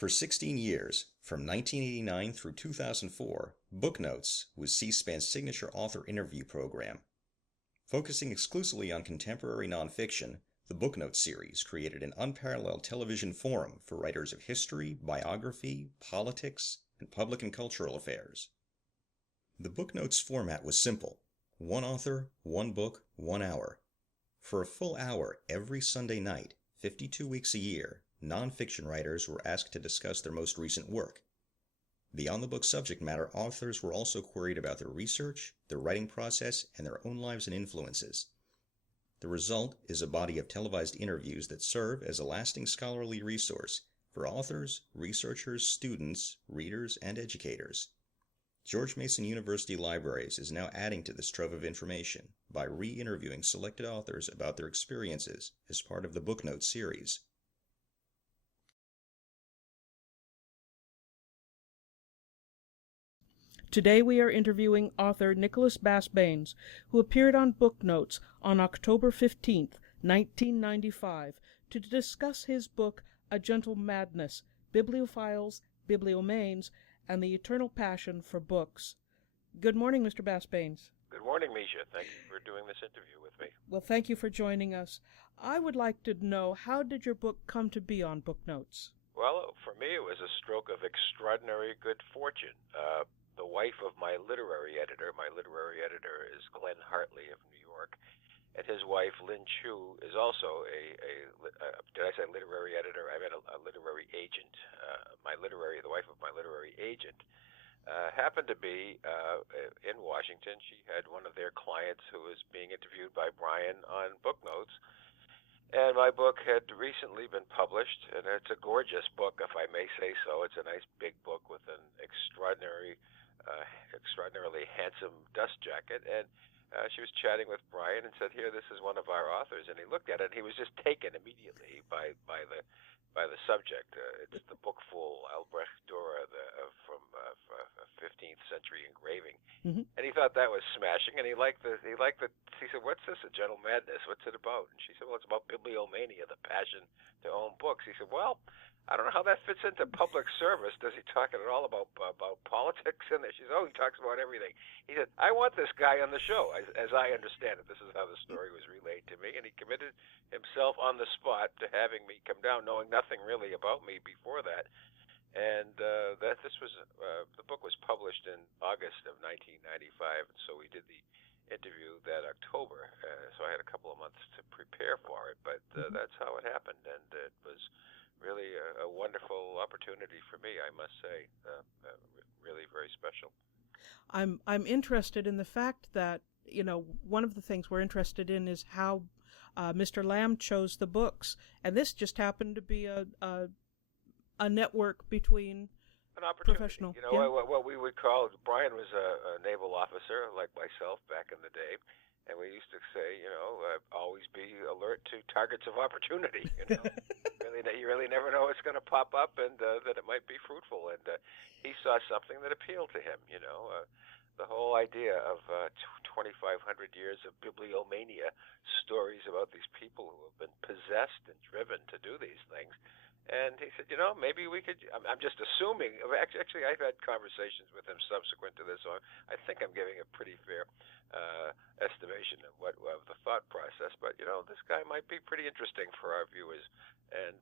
For 16 years, from 1989 through 2004, Booknotes was C-SPAN's signature author interview program. Focusing exclusively on contemporary nonfiction, the Booknotes series created an unparalleled television forum for writers of history, biography, politics, and public and cultural affairs. The Booknotes format was simple: one author, one book, 1 hour. For a full hour every Sunday night, 52 weeks a year, nonfiction writers were asked to discuss their most recent work. Beyond the book's subject matter, authors were also queried about their research, their writing process, and their own lives and influences. The result is a body of televised interviews that serve as a lasting scholarly resource for authors, researchers, students, readers, and educators. George Mason University Libraries is now adding to this trove of information by re-interviewing selected authors about their experiences as part of the Booknotes series. Today we are interviewing author Nicholas Basbanes, who appeared on Booknotes on October 15, 1995, to discuss his book A Gentle Madness, Bibliophiles, Bibliomanes, and the Eternal Passion for Books. Good morning, Mr. Basbanes. Good morning, Misha. Thank you for doing this interview with me. Well, thank you for joining us. I would like to know, how did your book come to be on Booknotes? Well, for me, it was a stroke of extraordinary good fortune. The wife of my literary editor is Glenn Hartley of New York, and his wife, Lynn Chu, is also did I say literary editor? I meant a literary agent. The wife of my literary agent happened to be in Washington. She had one of their clients who was being interviewed by Brian on Booknotes, and my book had recently been published, and it's a gorgeous book, if I may say so. It's a nice big book with an extraordinarily handsome dust jacket, and she was chatting with Brian and said, "Here, this is one of our authors," and he looked at it, and he was just taken immediately by the subject. It's the bookful Albrecht Dürer from 15th century engraving, and he thought that was smashing, and he liked the. He said, "What's this? A Gentle Madness? What's it about?" And she said, "Well, it's about bibliomania, the passion to own books." He said, "Well, I don't know how that fits into public service. Does he talk at all about politics in there?" She said, "Oh, he talks about everything." He said, "I want this guy on the show." As I understand it, this is how the story was relayed to me, and he committed himself on the spot to having me come down, knowing nothing really about me before that. And the book was published in August of 1995, and so we did the interview that October. So I had a couple of months to prepare for it, but that's how it happened, and it was really a wonderful opportunity for me, I must say. Really very special. I'm interested in the fact that, one of the things we're interested in is how Mr. Lamb chose the books, and this just happened to be a network between an opportunity. Professional. What we would call, Brian was a naval officer like myself back in the day, and we used to say, always be alert to targets of opportunity. You really never know what's going to pop up, and that it might be fruitful. And he saw something that appealed to him. The whole idea of 2,500 years of bibliomania, stories about these people who have been possessed and driven to do these things. And he said, maybe we could. I'm just assuming. Actually, I've had conversations with him subsequent to this, so I think I'm giving a pretty fair estimation of the thought process. But this guy might be pretty interesting for our viewers, and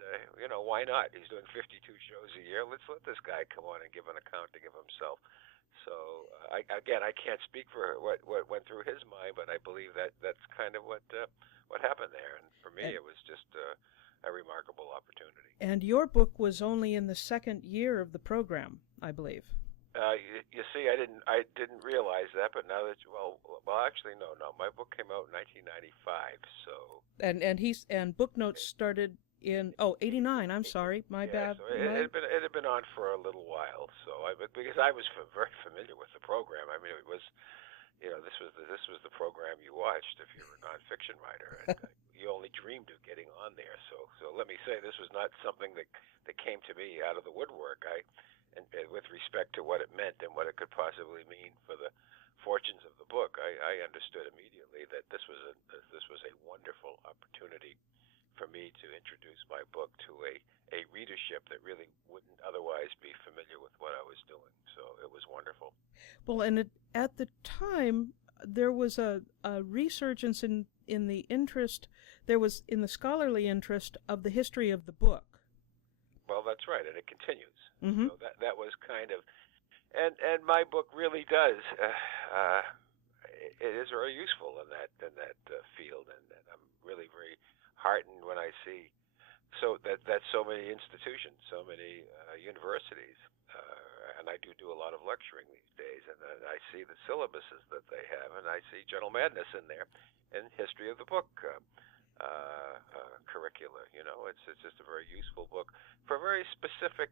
why not? He's doing 52 shows a year. Let's let this guy come on and give an accounting of himself. So I can't speak for what went through his mind, but I believe that's kind of what happened there. And for me, it was just a remarkable opportunity. And your book was only in the second year of the program, I believe. You see, I didn't realize that, but now that actually no, my book came out in 1995. So and Booknotes started in 89. I'm sorry, my bad. So it had been on for a little while. So because I was very familiar with the program. I mean, it was. This was the program you watched if you were a nonfiction writer, and you only dreamed of getting on there. So let me say, this was not something that came to me out of the woodwork. And with respect to what it meant and what it could possibly mean for the fortunes of the book, I understood immediately that this was a wonderful opportunity for me to introduce my book to a readership that really wouldn't otherwise be familiar with what I was doing. So it was wonderful. Well, and at the time, there was a resurgence in the interest, there was in the scholarly interest of the history of the book. Well, that's right, and it continues. Mm-hmm. So that was kind of, and my book really does. It is very useful in that field, and I'm really very heartened when I see that so many institutions, so many universities, and I do a lot of lecturing these days, and then I see the syllabuses that they have, and I see Gentle Madness in there, and history of the book curricula. It's just a very useful book for a very specific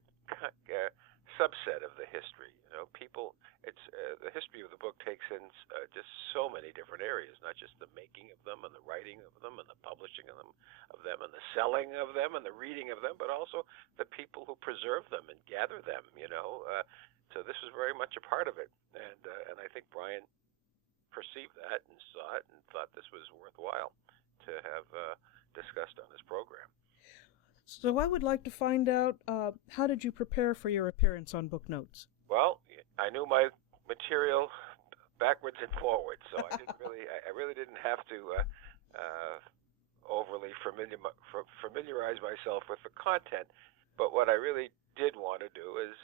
subset of the history. People. It's the history of the book takes in just so many different areas, not just the making of them and the writing of them and the publishing of them and the selling of them and the reading of them, but also the people who preserve them and gather them. So this was very much a part of it, and I think Brian perceived that and saw it and thought this was worthwhile to have discussed on his program. So I would like to find out, how did you prepare for your appearance on Booknotes? Well, I knew my material backwards and forwards, so I really didn't have to overly familiarize myself with the content. But what I really did want to do is,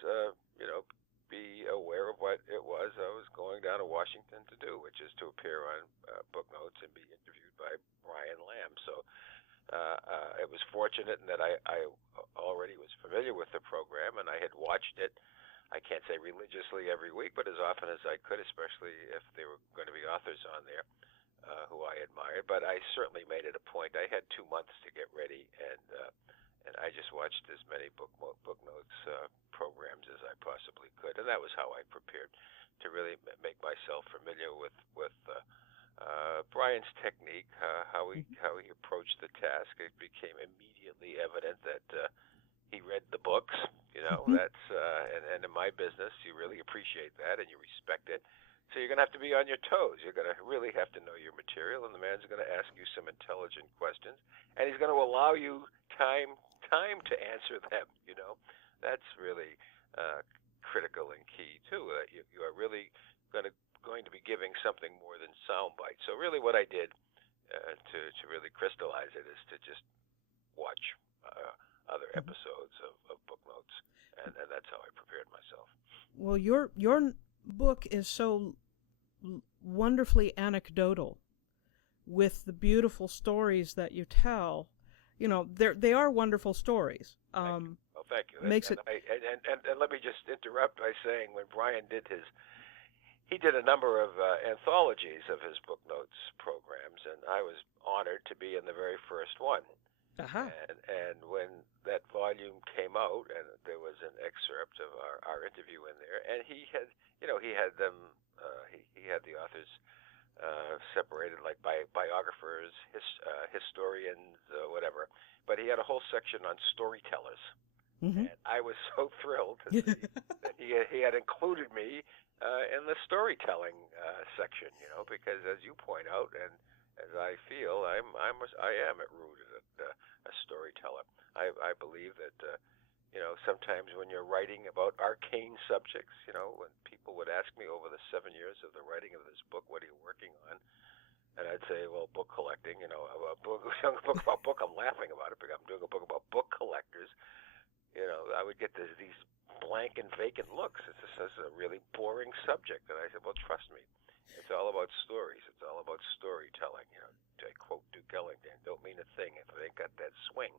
be aware of what it was I was going down to Washington to do, which is to appear on Booknotes and be interviewed by Brian Lamb. So it was fortunate in that I already was familiar with the program, and I had watched it, I can't say religiously every week, but as often as I could, especially if there were going to be authors on there who I admired. But I certainly made it a point. I had 2 months to get ready, and I just watched as many Booknotes programs as I possibly could, and that was how I prepared to really make myself familiar with Brian's technique, how he approached the task. It became immediately evident that he read the books. That's and in my business, you really appreciate that and you respect it. So you're going to have to be on your toes. You're going to really have to know your material, and the man's going to ask you some intelligent questions, and he's going to allow you time to answer them. That's really critical and key too. You are really going to be giving something more than sound bites. So really, what I did to really crystallize it is to just watch other episodes of Booknotes, and that's how I prepared myself. Well, your book is so wonderfully anecdotal, with the beautiful stories that you tell. They are wonderful stories. Thank you. Makes it. And let me just interrupt by saying, when Brian did he did a number of anthologies of his Booknotes programs, and I was honored to be in the very first one. Uh-huh. And when that volume came out, and there was an excerpt of our interview in there, and he had them, he had the authors separated like biographers, historians, whatever. But he had a whole section on storytellers. Mm-hmm. And I was so thrilled to see that he had included me in the storytelling section, because as you point out, and as I feel, I am at root a storyteller. I believe that sometimes when you're writing about arcane subjects, when people would ask me over the 7 years of the writing of this book, what are you working on? And I'd say, well, book collecting. I'm laughing about it because I'm doing a book about book collectors. I would get these blank and vacant looks. This is a really boring subject. And I said, well, trust me, it's all about stories. It's all about storytelling. To quote Duke Ellington, don't mean a thing if it ain't got that swing.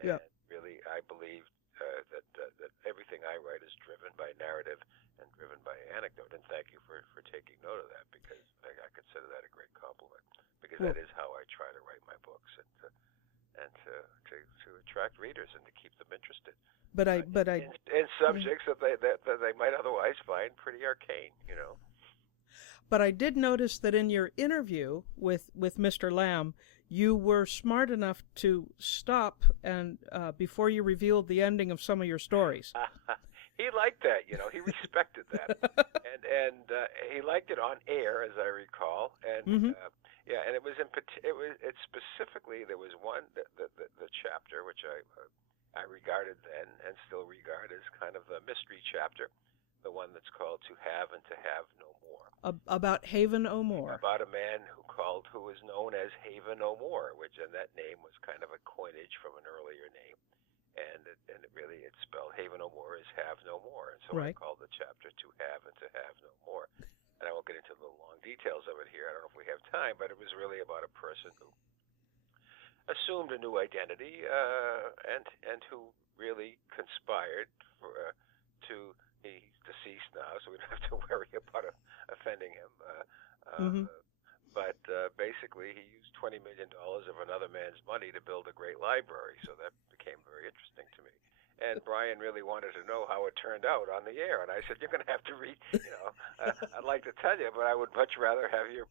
And really, I believe that everything I write is driven by narrative and driven by anecdote. And thank you for taking note of that, because I consider that a great compliment, because that is how I try to write my books, and to attract readers and to keep them interested. In subjects that they might otherwise find pretty arcane, But I did notice that in your interview with Mr. Lamb, you were smart enough to stop and before you revealed the ending of some of your stories. He liked that, he respected that, and he liked it on air, as I recall. And Yeah, and it was it specifically, there was one, the chapter which I regarded then and still regard as kind of the mystery chapter, the one that's called "To Have and to Have No More." About Haven O'More. About a man who was known as Haven O'More, and that name was kind of a coinage from an earlier name, and it really, it's spelled Haven O'More is have no more, and so I called the chapter "To Have and to Have No More." And I won't get into the long details of it here. I don't know if we have time, but it was really about a person who assumed a new identity, and who really conspired he's deceased now, so we don't have to worry about offending him. But basically, he used $20 million of another man's money to build a great library, so that became very interesting to me. And Brian really wanted to know how it turned out on the air, and I said, "You're going to have to read. I'd like to tell you, but I would much rather have your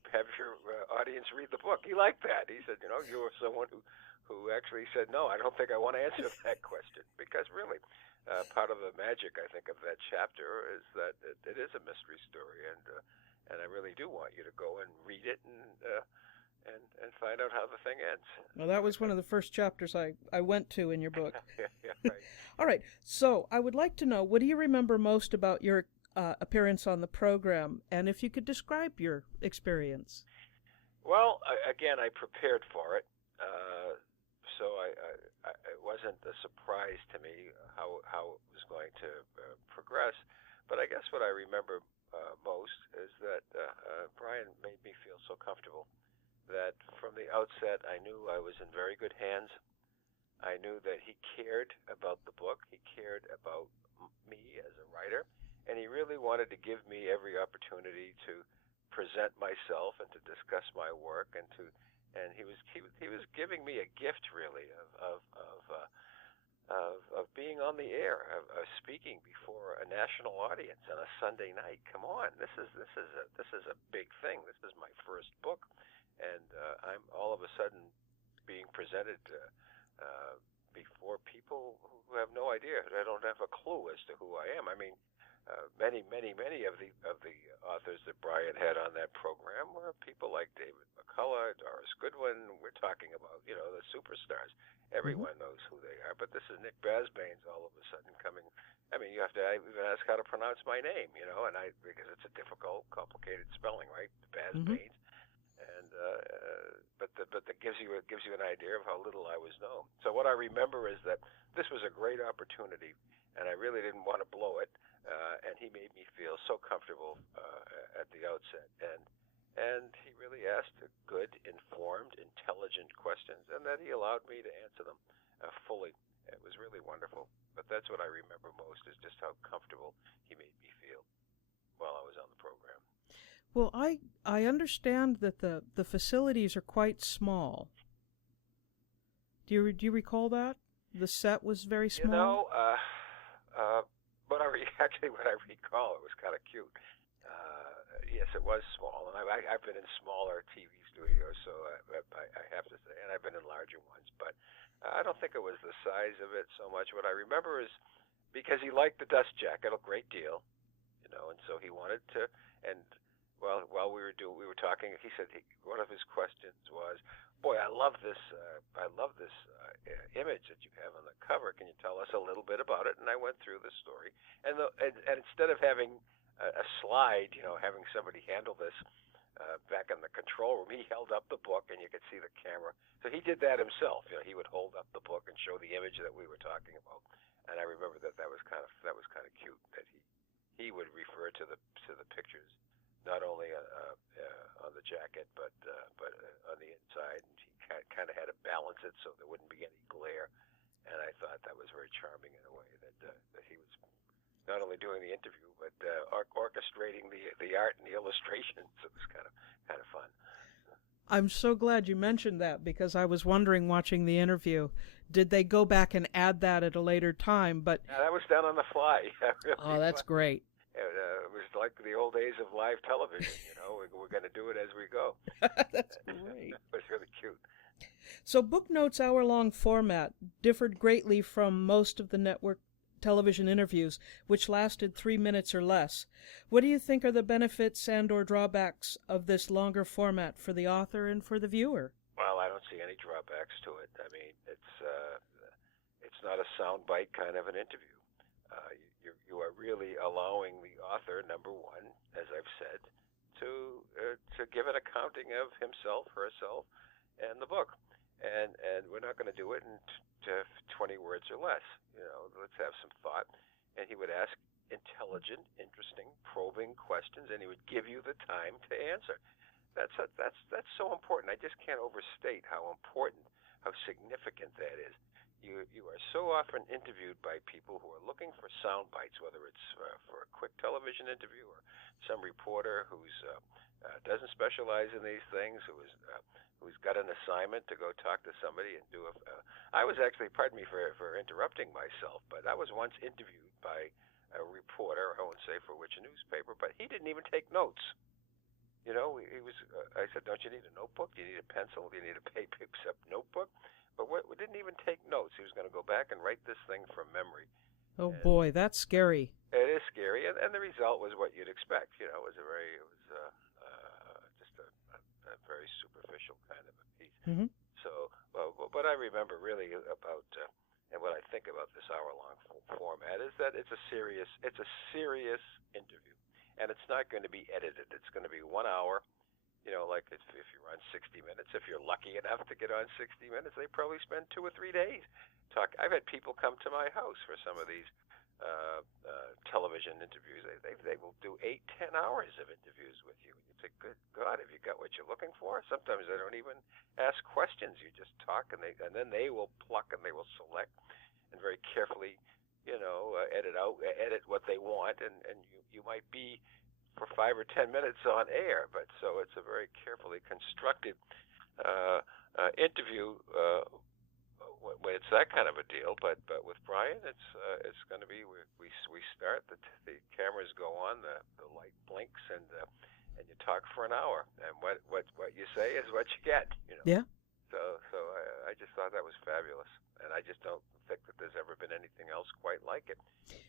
audience read the book." He liked that. He said, "You were someone who actually said, no, I don't think I want to answer that question," because really, part of the magic, I think, of that chapter is that it is a mystery story, and I really do want you to go and read it and find out how the thing ends. Well, that was one of the first chapters I went to in your book. Yeah, right. All right, so I would like to know, what do you remember most about your appearance on the program, and if you could describe your experience? Well, again, I prepared for it, so it wasn't a surprise to me how it was going to progress. But I guess what I remember most is that Brian made me feel so comfortable that from the outset I knew I was in very good hands. I knew that he cared about the book, he cared about me as a writer, and he really wanted to give me every opportunity to present myself and to discuss my work, and he was giving me a gift, really, of being on the air, of speaking before a national audience on a Sunday night. Come on, this is a big thing. This is my first book, and I'm all of a sudden being presented before people who have no idea. I don't have a clue as to who I am. I mean, many of the authors that Brian had on that program were people like David McCullough, Doris Goodwin. We're talking about, the superstars. Everyone knows who they are. But this is Nick Basbanes all of a sudden coming. I mean, you have to even ask how to pronounce my name, and because it's a difficult, complicated spelling, right? Basbanes. And but that gives you an idea of how little I was known. So what I remember is that this was a great opportunity, and I really didn't want to blow it. And he made me feel so comfortable at the outset, and he really asked good, informed, intelligent questions, and that he allowed me to answer them fully. It was really wonderful. But that's what I remember most, is just how comfortable he made me feel while I was on the program. Well, I understand that the facilities are quite small. Do you recall that? The set was very small? Actually, what I recall, it was kind of cute. Yes, it was small, and I've been in smaller TV studios, so I have to say, and I've been in larger ones, but I don't think it was the size of it so much. What I remember is because he liked the dust jacket a great deal, and so he wanted to, and while we were talking, he said one of his questions was, "Boy, I love this image that you have on the cover. Can you tell us a little bit about it?" And I went through the story, and instead of having a slide, having somebody handle this back in the control room, he held up the book, and you could see the camera. So he did that himself. He would hold up the book and show the image that we were talking about. And I remember that was kind of cute that he would refer to the pictures, not only on the jacket, but on the inside. And he kind of had to balance it so there wouldn't be any glare. And I thought that was very charming in a way, that he was not only doing the interview, but orchestrating the art and the illustrations. It was kind of fun. I'm so glad you mentioned that, because I was wondering, watching the interview, did they go back and add that at a later time? But that was done on the fly. Oh, that's great. It was like the old days of live television. We're going to do it as we go. That's great. It was really cute. So Booknotes' hour-long format differed greatly from most of the network television interviews, which lasted 3 minutes or less. What do you think are the benefits and or drawbacks of this longer format for the author and for the viewer? Well, I don't see any drawbacks to it. I mean, it's not a soundbite kind of an interview. You are really allowing the author, number one, as I've said, to give an accounting of himself, herself, and the book. And we're not going to do it in 20 words or less. Let's have some thought. And he would ask intelligent, interesting, probing questions, and he would give you the time to answer. That's so important. I just can't overstate how important, how significant that is. You are so often interviewed by people who are looking for sound bites, whether it's for a quick television interview or some reporter who's doesn't specialize in these things, who's got an assignment to go talk to somebody and do I was actually, pardon me for interrupting myself, but I was once interviewed by a reporter, I won't say for which newspaper, but he didn't even take notes. He was. I said, "Don't you need a notebook? Do you need a pencil? Do you need a paper notebook?" But we didn't even take notes. He was going to go back and write this thing from memory. Oh boy, that's scary. It is scary, and the result was what you'd expect. It was just a very superficial kind of a piece. Mm-hmm. So, what I remember really about and what I think about this hour-long format is that it's a serious interview. And it's not going to be edited. It's going to be 1 hour. Like if you're on 60 Minutes, if you're lucky enough to get on 60 Minutes, they probably spend 2 or 3 days talking. I've had people come to my house for some of these television interviews. They will do 8-10 hours of interviews with you. You think, good God, have you got what you're looking for? Sometimes they don't even ask questions. You just talk, and then they will pluck and they will select and very carefully edit what they want, and you might be for 5 or 10 minutes on air, but so it's a very carefully constructed interview when it's that kind of a deal. But with Brian, it's going to be we start, the cameras go on, the light blinks, and you talk for an hour, and what you say is what you get. Yeah. So I just thought that was fabulous, and I just don't think that there's ever been anything else quite like it.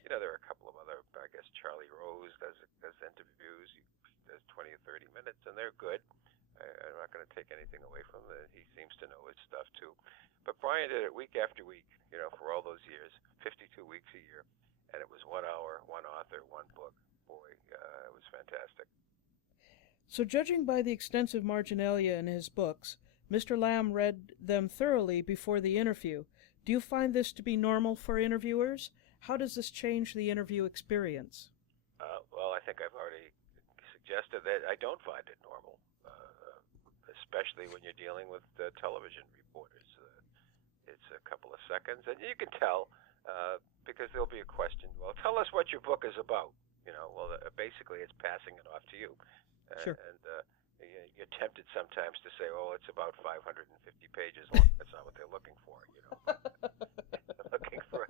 There are a couple of other, I guess Charlie Rose does interviews, he does 20 or 30 minutes, and they're good. I'm not going to take anything away from him. He seems to know his stuff too. But Brian did it week after week, for all those years, 52 weeks a year, and it was 1 hour, one author, one book. Boy, it was fantastic. So judging by the extensive marginalia in his books, Mr. Lamb read them thoroughly before the interview. Do you find this to be normal for interviewers? How does this change the interview experience? Well, I think I've already suggested that I don't find it normal, especially when you're dealing with television reporters. It's a couple of seconds, and you can tell because there'll be a question. Well, tell us what your book is about. Basically, it's passing it off to you. Sure. And you're tempted sometimes to say, "Oh, it's about 550 pages long." That's not what they're looking for. They're looking for.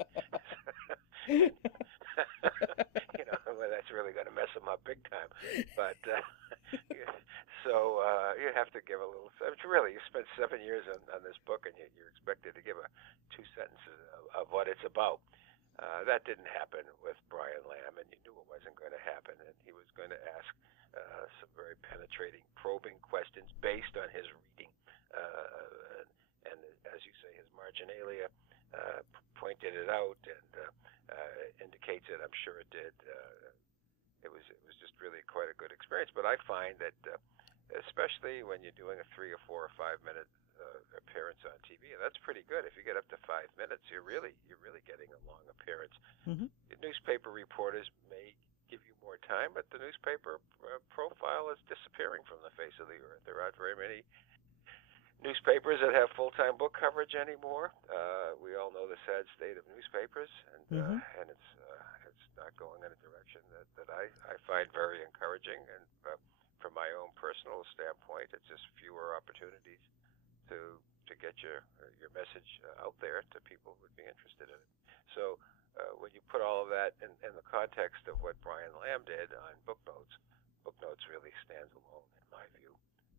Well, that's really going to mess them up big time. But so you have to give a little. Really, you spent 7 years on this book, and you're expected to give 2 sentences of what it's about. That didn't happen with Brian Lamb, and you knew it wasn't going to happen. And he was going to ask some very penetrating, probing questions based on his reading, and as you say, his marginalia pointed it out and indicates it. I'm sure it did. It was just really quite a good experience. But I find that, especially when you're doing a 3 or 4 or 5 minute appearance on TV, and that's pretty good. If you get up to 5 minutes, you're really getting a long appearance. Mm-hmm. The newspaper reporters may give you more time, but the newspaper profile is disappearing from the face of the earth. There aren't very many newspapers that have full-time book coverage anymore. We all know the sad state of newspapers, and it's not going in a direction that I find very encouraging. And from my own personal standpoint, it's just fewer opportunities to get your message out there to people who would be interested in it. So when you put all of that in the context of what Brian Lamb did on Booknotes, Booknotes really stands alone, in my view.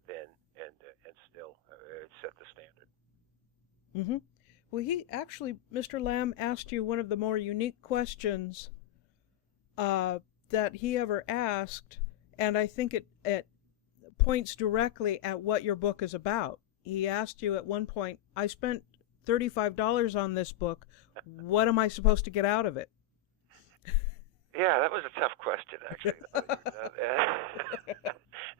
Then and still, it set the standard. Mm-hmm. Well, Mr. Lamb asked you one of the more unique questions that he ever asked, and I think it points directly at what your book is about. He asked you at one point, I spent $35 on this book. What am I supposed to get out of it? Yeah, that was a tough question, actually.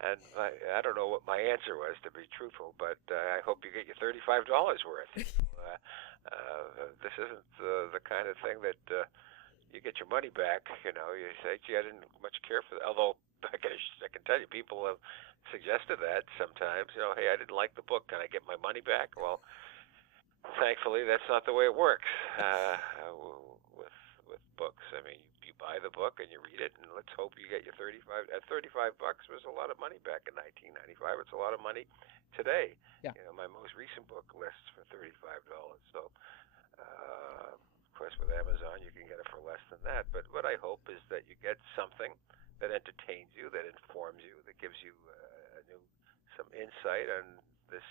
And I don't know what my answer was, to be truthful, but I hope you get your $35 worth. This isn't the kind of thing that you get your money back. You say, gee, I didn't much care for that. Although I can tell you, people have suggested that sometimes. Hey, I didn't like the book. Can I get my money back? Well, thankfully, that's not the way it works with books. I mean, you buy the book and you read it, and let's hope you get your $35. $35 was a lot of money back in 1995. It's a lot of money today. Yeah. My most recent book lists for $35. So, of course, with Amazon, you can get it for less than that. But what I hope is that you get something that entertains you, that informs you, that gives you some insight on this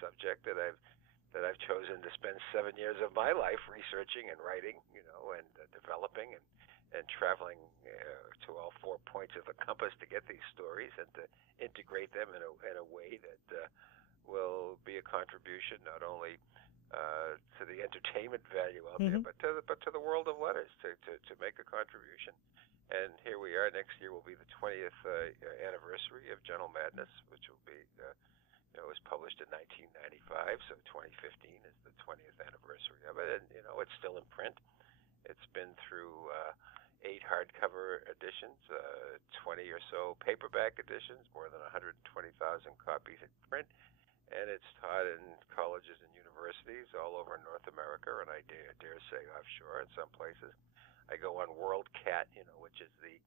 subject that I've chosen to spend 7 years of my life researching and writing, and developing and traveling to all 4 points of the compass to get these stories and to integrate them in a way that will be a contribution not only to the entertainment value out there, but to the world of letters, to make a contribution. And here we are. Next year will be the 20th anniversary of Gentle Madness, which will be it was published in 1995, so 2015 is the 20th anniversary of it, and it's still in print. It's been through 8 hardcover editions, 20 or so paperback editions, more than 120,000 copies in print, and it's taught in colleges and universities all over North America, and I dare say offshore in some places. I go on WorldCat, which is the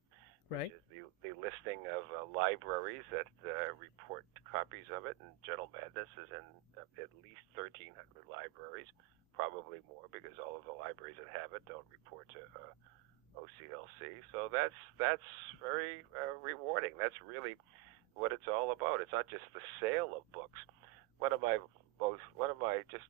listing of libraries that report copies of it, and Gentle Madness is in at least 1,300 libraries, probably more because all of the libraries that have it don't report to OCLC. So that's very rewarding. That's really what it's all about. It's not just the sale of books. One of my just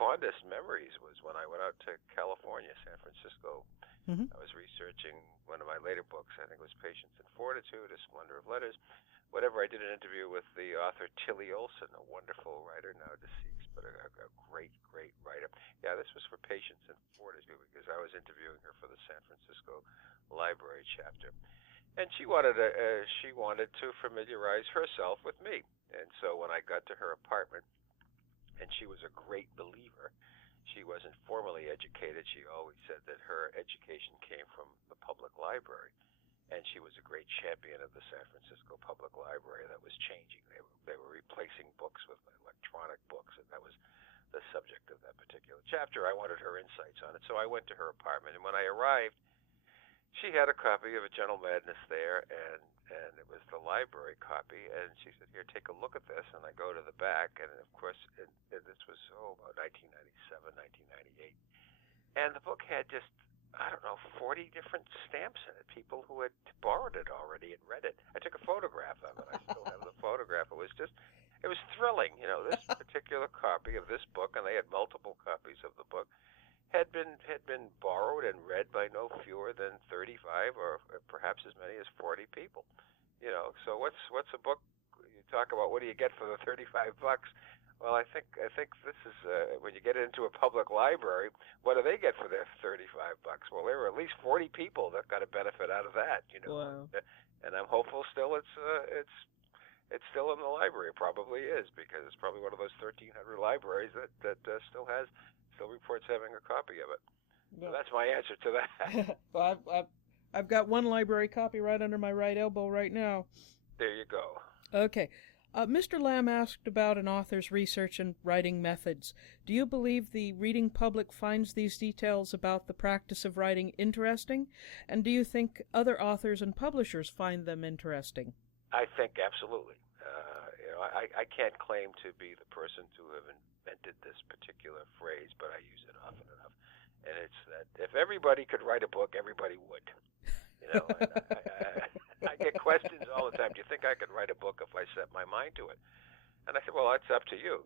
fondest memories was when I went out to California, San Francisco. I was researching one of my later books. I think it was Patience and Fortitude, A Splendor of Letters. Whatever, I did an interview with the author Tilly Olson, a wonderful writer, now deceased, but a great, great writer. Yeah, this was for Patience and Fortitude because I was interviewing her for the San Francisco Library chapter. And she wanted to familiarize herself with me. And so when I got to her apartment, and she was a great believer, she wasn't formally educated. She always said that her education came from the public library, and she was a great champion of the San Francisco Public Library that was changing. They were replacing books with electronic books, and that was the subject of that particular chapter. I wanted her insights on it, so I went to her apartment, and when I arrived, she had a copy of A Gentle Madness there, and it was the library copy, and she said, here, take a look at this, and I go to the back, and of course, this was about 1997, 1998, and the book had just, 40 different stamps in it, people who had borrowed it already and read it. I took a photograph of it. I still have the photograph. It was thrilling, this particular copy of this book, and they had multiple copies of the book, had been borrowed and read by no fewer than 35 or perhaps as many as 40 people. So what's a book? You talk about what do you get for the $35? Well, I think this is when you get into a public library, what do they get for their $35? Well, there were at least 40 people that got a benefit out of that. Wow. And I'm hopeful still it's still in the library. It probably is because it's probably one of those 1,300 libraries that still reports having a copy of it. So that's my answer to that. Well, I've got one library copy right under my right elbow right now. There you go. Okay. Mr. Lamb asked about an author's research and writing methods. Do you believe the reading public finds these details about the practice of writing interesting? And do you think other authors and publishers find them interesting? I think absolutely. I can't claim to be the person to have invented this particular phrase, but I use it often enough. And it's that if everybody could write a book, everybody would. And I get questions all the time. Do you think I could write a book if I set my mind to it? And I said, well, that's up to you.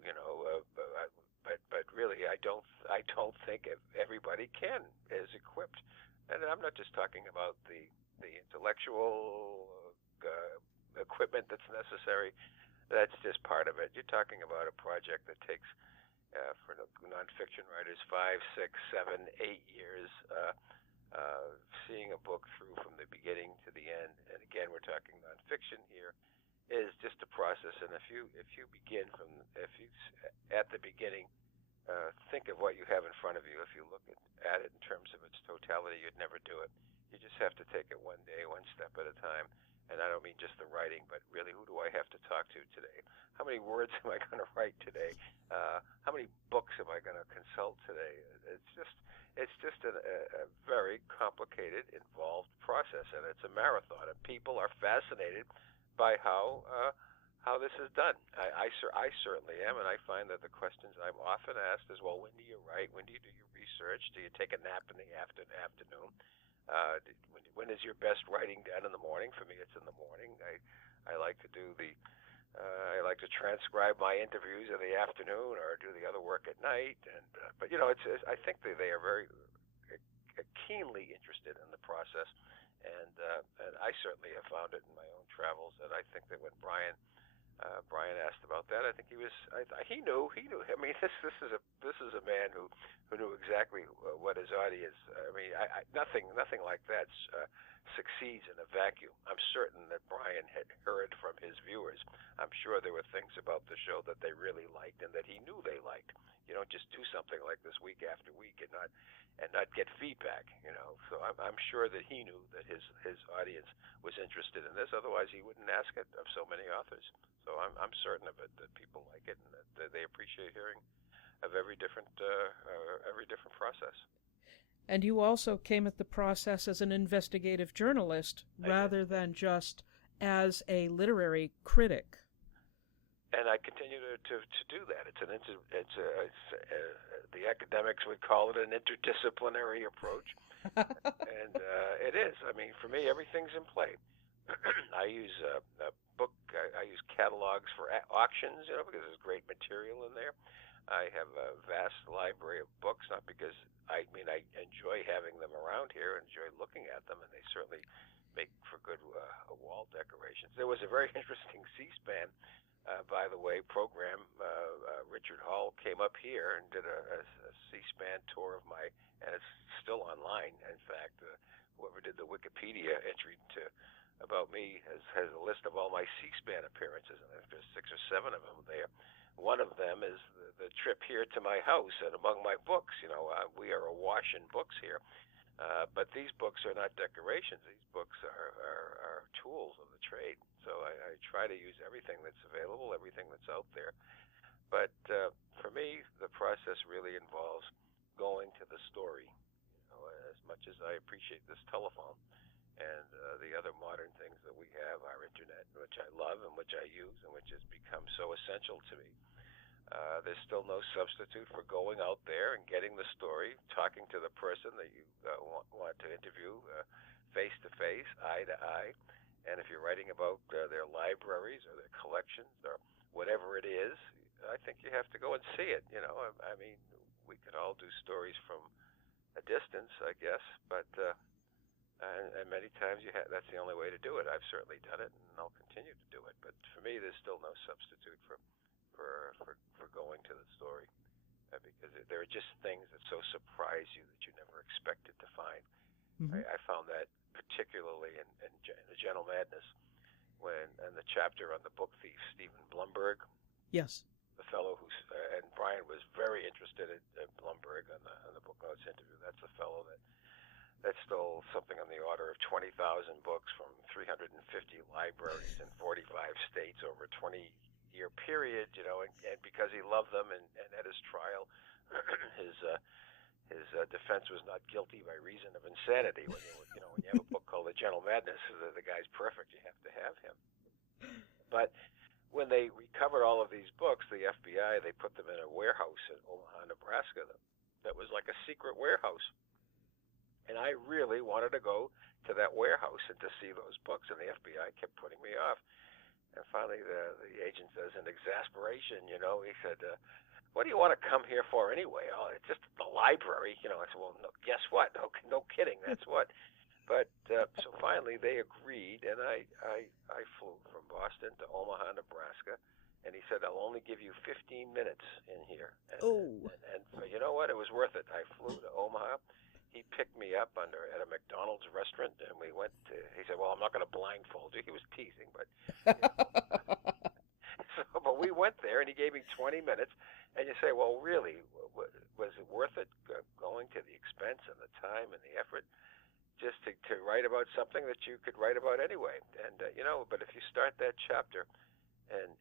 but really, I don't think everybody is equipped, and I'm not just talking about the intellectual equipment that's necessary. That's just part of it. You're talking about a project that takes for nonfiction writers 5, 6, 7, 8 years. Seeing a book through from the beginning to the end, and again, we're talking nonfiction here, is just a process. And if you at the beginning think of what you have in front of you, if you look at it in terms of its totality, you'd never do it. You just have to take it one day, one step at a time. And I don't mean just the writing, but really, who do I have to talk to today? How many words am I going to write today? How many books am I going to consult today? It's just a very complicated, involved process, and it's a marathon. And people are fascinated by how this is done. I certainly am, and I find that the questions I'm often asked is, well, when do you write? When do you do your research? Do you take a nap in the afternoon? When is your best writing done? In the morning? For me, it's in the morning. I like to do I like to transcribe my interviews in the afternoon or do the other work at night. But I think they are very keenly interested in the process, and I certainly have found it in my own travels. And I think that when Brian asked about that, I think he knew. I mean, this is a man who knew exactly what his audience. I mean, nothing like that succeeds in a vacuum. I'm certain that Brian had heard from his viewers. I'm sure there were things about the show that they really liked and that he knew they liked. You don't just do something like this week after week and not get feedback. So I'm sure that he knew that his audience was interested in this. Otherwise, he wouldn't ask it of so many authors. So I'm certain of it, that people like it and that they appreciate hearing of every different process. And you also came at the process as an investigative journalist rather than just as a literary critic. And I continue to do that. The academics would call it an interdisciplinary approach, and it is. I mean, for me, everything's in play. I use I use catalogs for auctions, because there's great material in there. I have a vast library of books, not because I enjoy having them around here, enjoy looking at them, and they certainly make for good wall decorations. There was a very interesting C-SPAN, by the way, program. Richard Hall came up here and did a C-SPAN tour of and it's still online. In fact, whoever did the Wikipedia entry about me has a list of all my C-SPAN appearances, and there's 6 or 7 of them there. One of them is the trip here to my house, and among my books, we are awash in books here. But these books are not decorations. These books are tools of the trade. So I try to use everything that's available, everything that's out there. But for me, the process really involves going to the story. As much as I appreciate this telephone and the other modern things that we have, our internet, which I love and which I use and which has become so essential to me, there's still no substitute for going out there and getting the story, talking to the person that you want to interview face to face, eye to eye. And if you're writing about their libraries or their collections or whatever it is, I think you have to go and see it. I mean, we can all do stories from a distance, I guess, but and many times that's the only way to do it. I've certainly done it, and I'll continue to do it. But for me, there's still no substitute for going to the story, because there are just things that so surprise you that you never expected to find. Mm-hmm. I found that particularly in The Gentle Madness, in the chapter on the book thief, Stephen Blumberg. Yes. The fellow and Brian was very interested in Blumberg on the Booknotes interview. That's the fellow that stole something on the order of 20,000 books from 350 libraries in 45 states over a 20-year period, and because he loved them, and at his trial, his defense was not guilty by reason of insanity. When you have a book called The Gentle Madness, the guy's perfect. You have to have him. But when they recovered all of these books, the FBI, they put them in a warehouse in Omaha, Nebraska. That was like a secret warehouse. And I really wanted to go to that warehouse and to see those books, and the FBI kept putting me off. And finally, the agent says, in exasperation, he said, what do you want to come here for anyway? Oh, it's just the library. I said, well, no, guess what? No kidding. That's what. But so finally they agreed, and I flew from Boston to Omaha, Nebraska, and he said, I'll only give you 15 minutes in here. And you know what? It was worth it. I flew to Omaha. He picked me up at a McDonald's restaurant, and we went to, he said, well, I'm not going to blindfold you. He was teasing, but but we went there, and he gave me 20 minutes, and you say, well, really, was it worth it going to the expense and the time and the effort just to write about something that you could write about anyway? And, but if you start that chapter and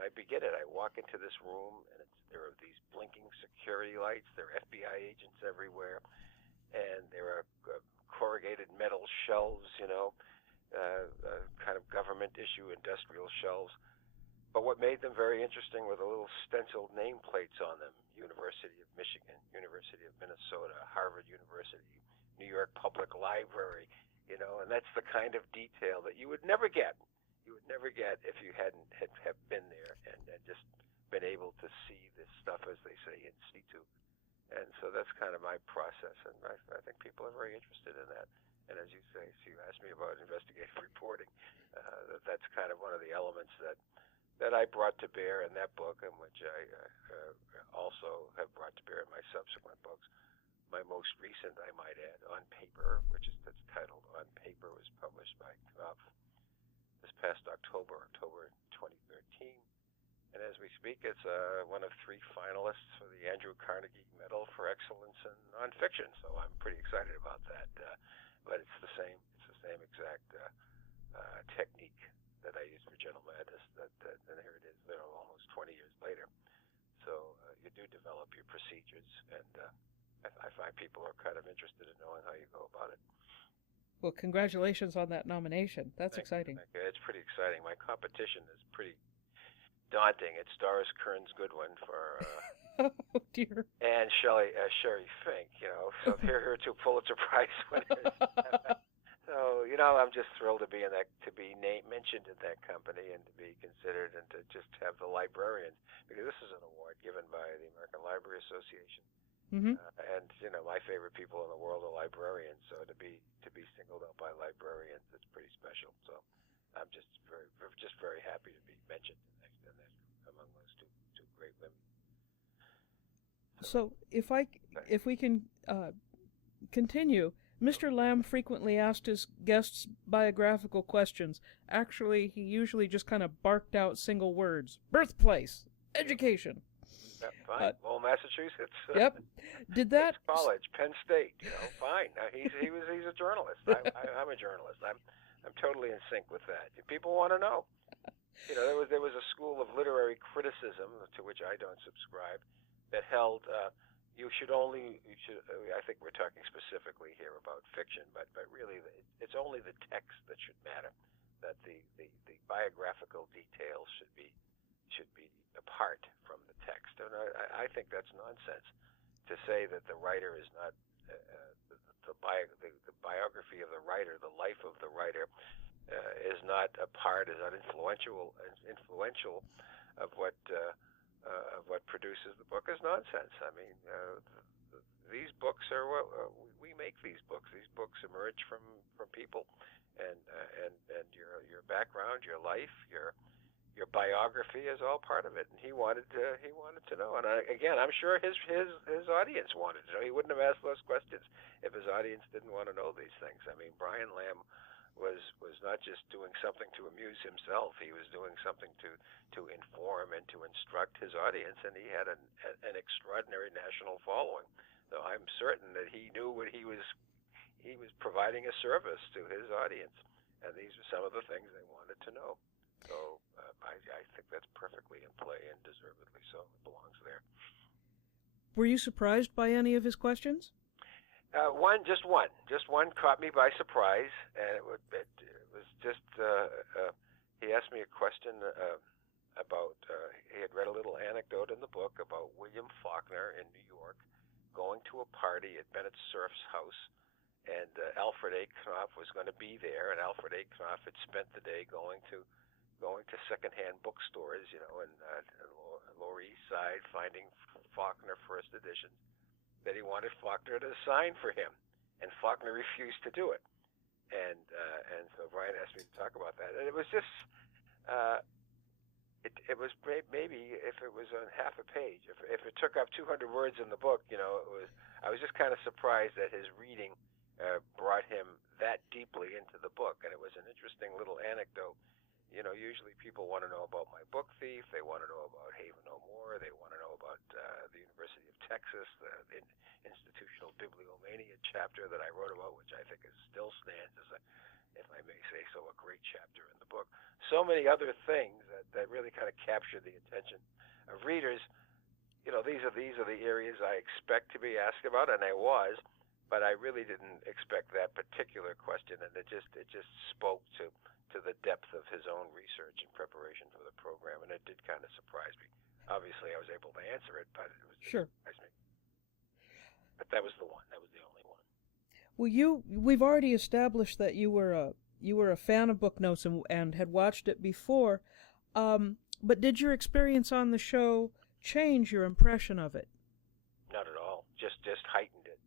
I begin it, I walk into this room, and there are these blinking security lights, there are FBI agents everywhere, and there are corrugated metal shelves, kind of government issue industrial shelves. But what made them very interesting were the little stenciled nameplates on them: University of Michigan, University of Minnesota, Harvard University, New York Public Library, and that's the kind of detail that you would never get. You would never get if you hadn't have been there and just been able to see this stuff, as they say, in situ. And so that's kind of my process, and I think people are very interested in that. And as you say, so you asked me about investigative reporting. That's kind of one of the elements that I brought to bear in that book, and which I also have brought to bear in my subsequent books. My most recent, I might add, On Paper, that's titled On Paper, was published by Knopf this past October 2013. And as we speak, it's one of 3 finalists for the Andrew Carnegie Medal for Excellence in Nonfiction. So I'm pretty excited about that. But it's the same exact technique that I used for Gentle Madness. And here it is, almost 20 years later. So you do develop your procedures, and I find people are kind of interested in knowing how you go about it. Well, congratulations on that nomination. That's exciting. Thank you. It's pretty exciting. My competition is pretty daunting. It stars Kearns Goodwin for oh dear, and Sherry Fink. So here are 2 Pulitzer Prize winners. So I'm just thrilled to be mentioned in that company, and to be considered, and to just have the librarians, because this is an award given by the American Library Association. Mm-hmm. And my favorite people in the world are librarians. So to be singled out by librarians, it's pretty special. So I'm just very happy to be mentioned among those two great women. So if we can continue, Mr. Lamb frequently asked his guests biographical questions. Actually, he usually just kind of barked out single words: birthplace, education. Yeah, fine. Massachusetts. Yep. Did that college, Penn State? Fine. He's a journalist. I'm a journalist. I'm totally in sync with that. People want to know. There was a school of literary criticism, to which I don't subscribe, that held you should. I think we're talking specifically here about fiction, but really it's only the text that should matter. That the biographical details should be apart from the text. And I think that's nonsense to say that the writer is not the biography of the writer, the life of the writer, is not a part, is not influential of what produces the book, is nonsense. I mean, these books are what we make. These books emerge from people, and your background, your life, your biography is all part of it. And he wanted to know. And again, I'm sure his audience wanted to know. He wouldn't have asked those questions if his audience didn't want to know these things. I mean, Brian Lamb was not just doing something to amuse himself. He was doing something to inform and to instruct his audience, and he had an extraordinary national following. So I'm certain that he knew what he was providing a service to his audience, and these are some of the things they wanted to know. So I think that's perfectly in play, and deservedly so. It belongs there. Were you surprised by any of his questions? Just one caught me by surprise, and it was just he asked me a question about he had read a little anecdote in the book about William Faulkner in New York going to a party at Bennett Cerf's house, and Alfred A. Knopf was going to be there, and Alfred A. Knopf had spent the day going to secondhand bookstores, in Lower East Side, finding Faulkner first editions, that he wanted Faulkner to sign for him, and Faulkner refused to do it. And so Brian asked me to talk about that, and it was just it was maybe if it was on half a page, if it took up 200 words in the book, I was just kind of surprised that his reading brought him that deeply into the book, and it was an interesting little anecdote. Usually people want to know about my book thief, they want to know about Haven No More, they want to know about the University of Texas, the institutional bibliomania chapter that I wrote about, which I think still stands as if I may say so, a great chapter in the book. So many other things that really kind of captured the attention of readers. These are the areas I expect to be asked about, and I was, but I really didn't expect that particular question, and it just spoke to the depth of his own research and preparation for the program, and it did kind of surprise me. Obviously, I was able to answer it, but it was Sure. surprised me. But that was the one. That was the only one. Well, we've already established that you were a fan of Booknotes and had watched it before. But did your experience on the show change your impression of it? Not at all. Just heightened it.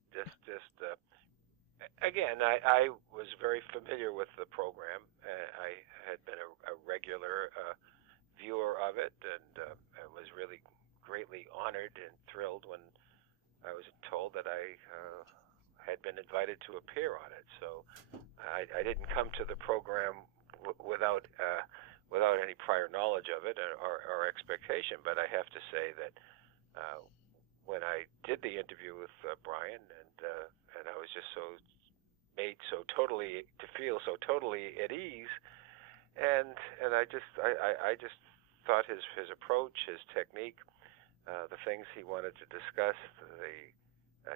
Again, I was very familiar with the program. I had been a regular viewer of it, and I was really greatly honored and thrilled when I was told that I had been invited to appear on it. So I didn't come to the program without any prior knowledge of it or expectation. But I have to say that when I did the interview with Brian, and I was just made to feel so totally at ease, and I just thought his approach, his technique, the things he wanted to discuss,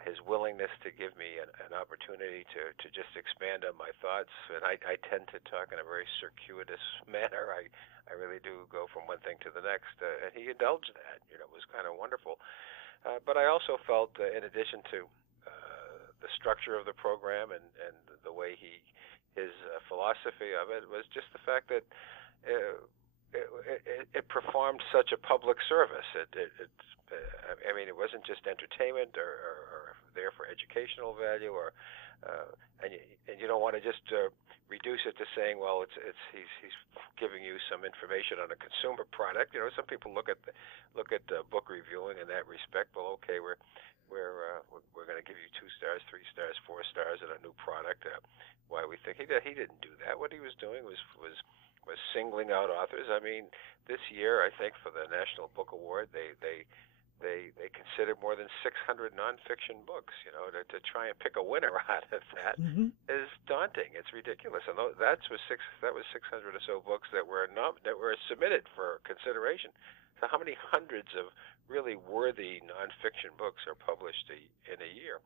his willingness to give me an opportunity to just expand on my thoughts. And I tend to talk in a very circuitous manner. I really do go from one thing to the next, and he indulged that. It was kind of wonderful. But I also felt, in addition to the structure of the program and the way his philosophy of it, was just the fact that it performed such a public service. It wasn't just entertainment or there for educational value, and you don't want to just reduce it to saying, well, he's giving you some information on a consumer product. Some people look at book reviewing in that respect. Well, okay, we're going to give you 2 stars, 3 stars, 4 stars in a new product. Why we think he didn't do that. What he was doing was singling out authors. I mean, this year, I think for the National Book Award, they considered more than 600 nonfiction books. To try and pick a winner out of that is daunting. It's ridiculous. And that was 600 or so books that were submitted for consideration. So how many hundreds of really worthy nonfiction books are published in a year?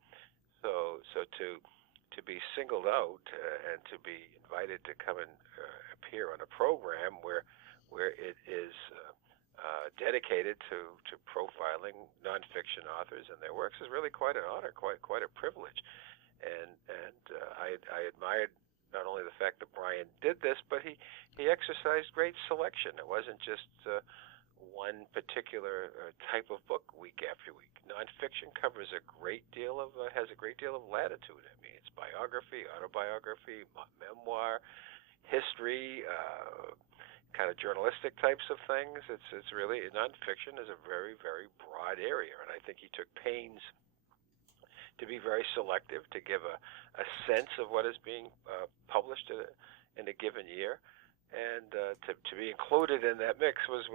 So to be singled out and to be invited to come and appear on a program where it is dedicated to profiling nonfiction authors and their works is really quite an honor, quite a privilege. And I admired not only the fact that Brian did this, but he exercised great selection. It wasn't just one particular type of book week after week. Nonfiction covers has a great deal of latitude. I mean, it's biography, autobiography, memoir, history, kind of journalistic types of things. It's really, nonfiction is a very, very broad area, and I think he took pains to be very selective, to give a sense of what is being published in a given year, and to be included in that mix was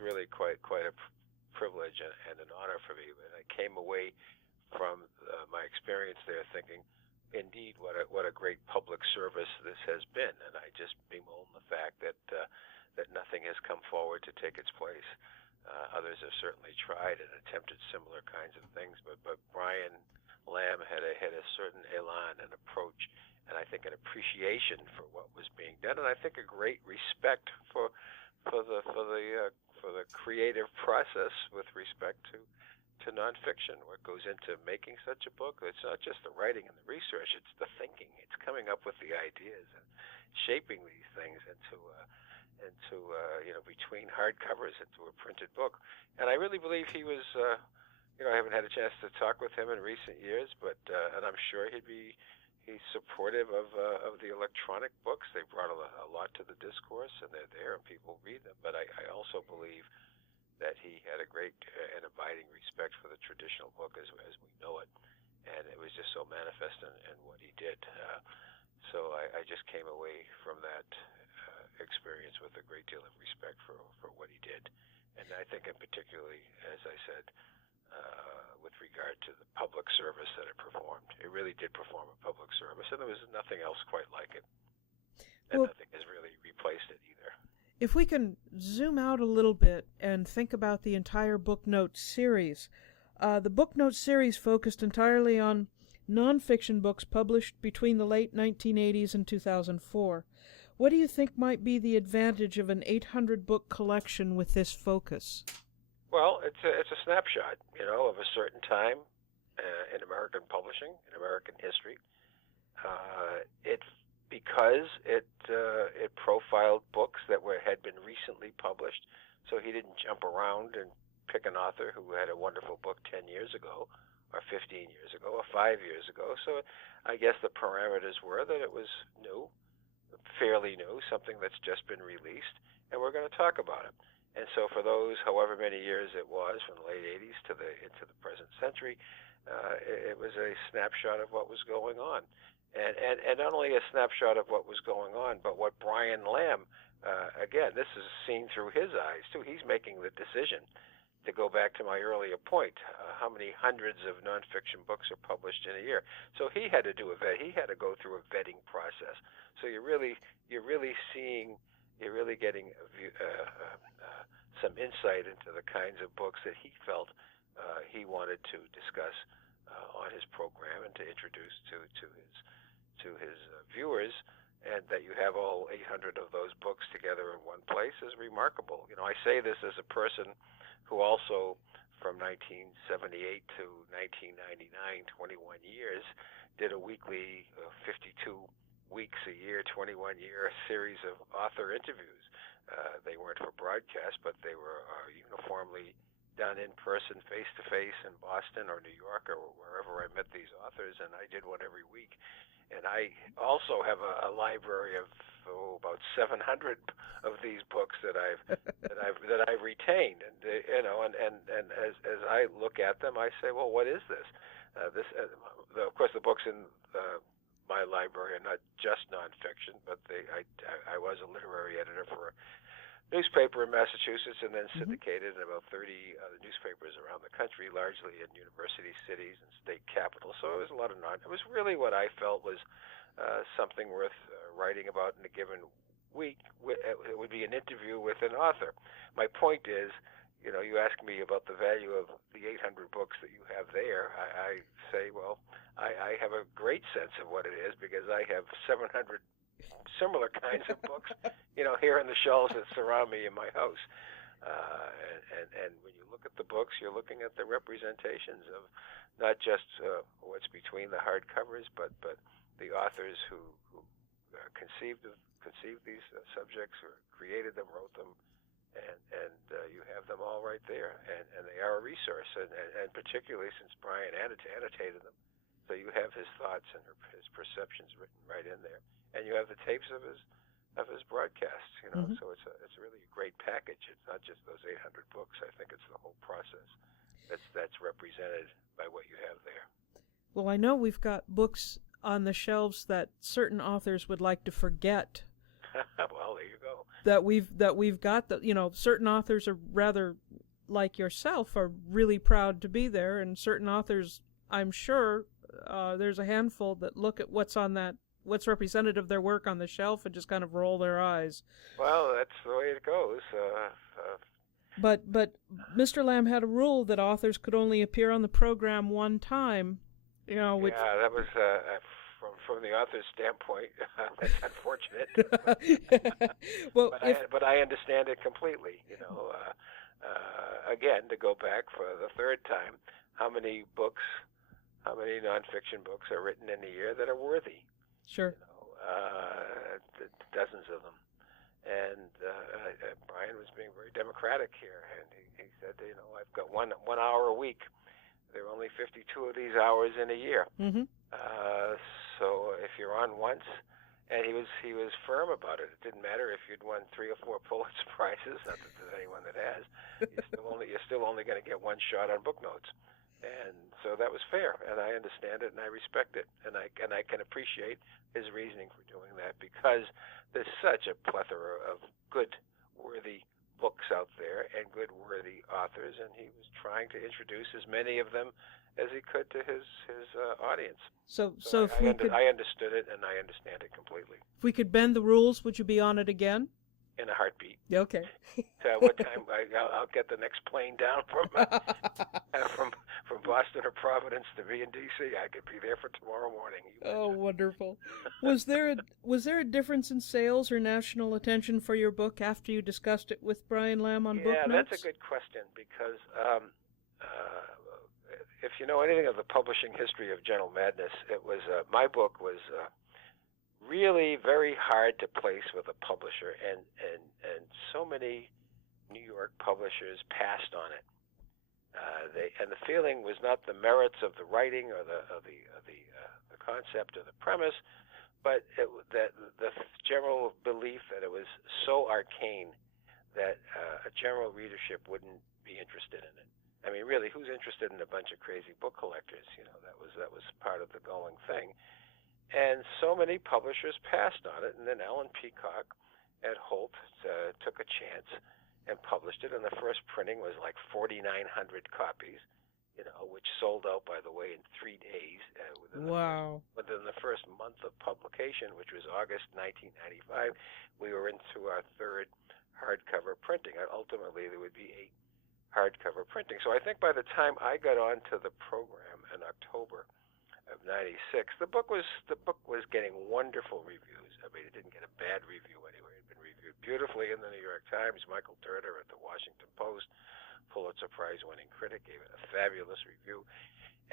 really quite a privilege and an honor for me. And I came away from my experience there thinking, indeed, what a great public service this has been, and I just bemoan the fact that nothing has come forward to take its place. Others have certainly tried and attempted similar kinds of things, but Brian Lamb had a certain elan and approach, and I think an appreciation for what was being done, and I think a great respect for the creative process with respect to nonfiction. What goes into making such a book? It's not just the writing and the research; it's the thinking. It's coming up with the ideas and shaping these things into between hardcovers into a printed book. And I really believe he was. I haven't had a chance to talk with him in recent years, but and I'm sure he's supportive of the electronic books. They brought a lot to the discourse, and they're there, and people read them. But I also believe that he had a great and abiding respect for the traditional book as we know it, and it was just so manifest in what he did. So I just came away from that experience with a great deal of respect for what he did, and I think, in particularly, as I said, with regard to the public service that it performed, it really did perform a public service, and there was nothing else quite like it, and nothing has really replaced it either. If we can zoom out a little bit and think about the entire Booknotes series, the Booknotes series focused entirely on nonfiction books published between the late 1980s and 2004. What do you think might be the advantage of an 800-book collection with this focus? Well, it's a snapshot, of a certain time in American publishing, in American history. It's because it profiled books that had been recently published, so he didn't jump around and pick an author who had a wonderful book 10 years ago, or 15 years ago, or 5 years ago. So I guess the parameters were that it was new, fairly new, something that's just been released, and we're going to talk about it. And so for those however many years it was, from the late 80s into the present century, it was a snapshot of what was going on. And not only a snapshot of what was going on, but what Brian Lamb, again, this is seen through his eyes, too. He's making the decision, to go back to my earlier point, how many hundreds of nonfiction books are published in a year. So he had to do a vet. He had to go through a vetting process. So you're really getting some insight into the kinds of books that he felt he wanted to discuss on his program and to introduce to his viewers, and that you have all 800 of those books together in one place is remarkable. I say this as a person who also, from 1978 to 1999, 21 years, did a weekly 52 weeks a year, 21-year series of author interviews. They weren't for broadcast, but they were uniformly done in person, face-to-face in Boston or New York or wherever I met these authors, and I did one every week. And I also have a library of about 700 of these books that I've retained, and and as I look at them, I say, well, what is this? Of course, the books in my library are not just nonfiction, but I was a literary editor for a newspaper in Massachusetts, and then syndicated in about 30 other newspapers around the country, largely in university cities and state capitals. So it was a lot of it was really what I felt was something worth writing about in a given week. It would be an interview with an author. My point is, you ask me about the value of the 800 books that you have there. I say, well, I have a great sense of what it is, because I have 700 similar kinds of books, here in the shelves that surround me in my house. And when you look at the books, you're looking at the representations of not just what's between the hardcovers, but the authors who conceived these subjects, or created them, wrote them, and you have them all right there, and they are a resource, and particularly since Brian annotated them, so you have his thoughts and his perceptions written right in there, and you have the tapes of his broadcasts. So it's really a great package. It's not just those 800 books. I think it's the whole process that's represented by what you have there. Well, I know we've got books on the shelves that certain authors would like to forget. Well, there you go. That we've got certain authors are rather, like yourself, are really proud to be there, and certain authors, I'm sure, there's a handful that look at what's representative of their work on the shelf and just kind of roll their eyes. Well, that's the way it goes. But Mr. Lamb had a rule that authors could only appear on the program one time. Which... Yeah, that was from the author's standpoint. That's unfortunate. Well, but I understand it completely. Again, to go back for the third time, how many nonfiction books are written in a year that are worthy? Sure. Dozens of them. And Brian was being very democratic here, and he said, I've got one hour a week. There are only 52 of these hours in a year. Mm-hmm. So if you're on once, and he was firm about it. It didn't matter if you'd won 3 or 4 Pulitzer Prizes. Not that there's anyone that has. You're still only going to get one shot on Booknotes. And so that was fair, and I understand it, and I respect it, and I can appreciate his reasoning for doing that, because there's such a plethora of good, worthy books out there and good, worthy authors, and he was trying to introduce as many of them as he could to his audience. So I understood it, and I understand it completely. If we could bend the rules, would you be on it again? In a heartbeat. Okay. What time? I'll get the next plane down from Boston or Providence to be in D.C. I could be there for tomorrow morning. Oh, wonderful! Was there a difference in sales or national attention for your book after you discussed it with Brian Lamb on Booknotes? Yeah, that's a good question, because if you know anything of the publishing history of Gentle Madness, it was my book was. Really very hard to place with a publisher, and so many New York publishers passed on it. The feeling was not the merits of the writing or the concept or the premise, but that the general belief that it was so arcane that a general readership wouldn't be interested in it. I mean, really, who's interested in a bunch of crazy book collectors? That was part of the going thing. And so many publishers passed on it, and then Ellen Peacock at Holt took a chance and published it, and the first printing was like 4,900 copies, which sold out, by the way, in 3 days. Within the first month of publication, which was August 1995, we were into our 3rd hardcover printing. Ultimately, there would be 8 hardcover printing. So I think by the time I got onto the program in October of '96, the book was getting wonderful reviews. I mean, it didn't get a bad review anywhere. It had been reviewed beautifully in the New York Times. Michael Turner at the Washington Post, Pulitzer Prize-winning critic, gave it a fabulous review.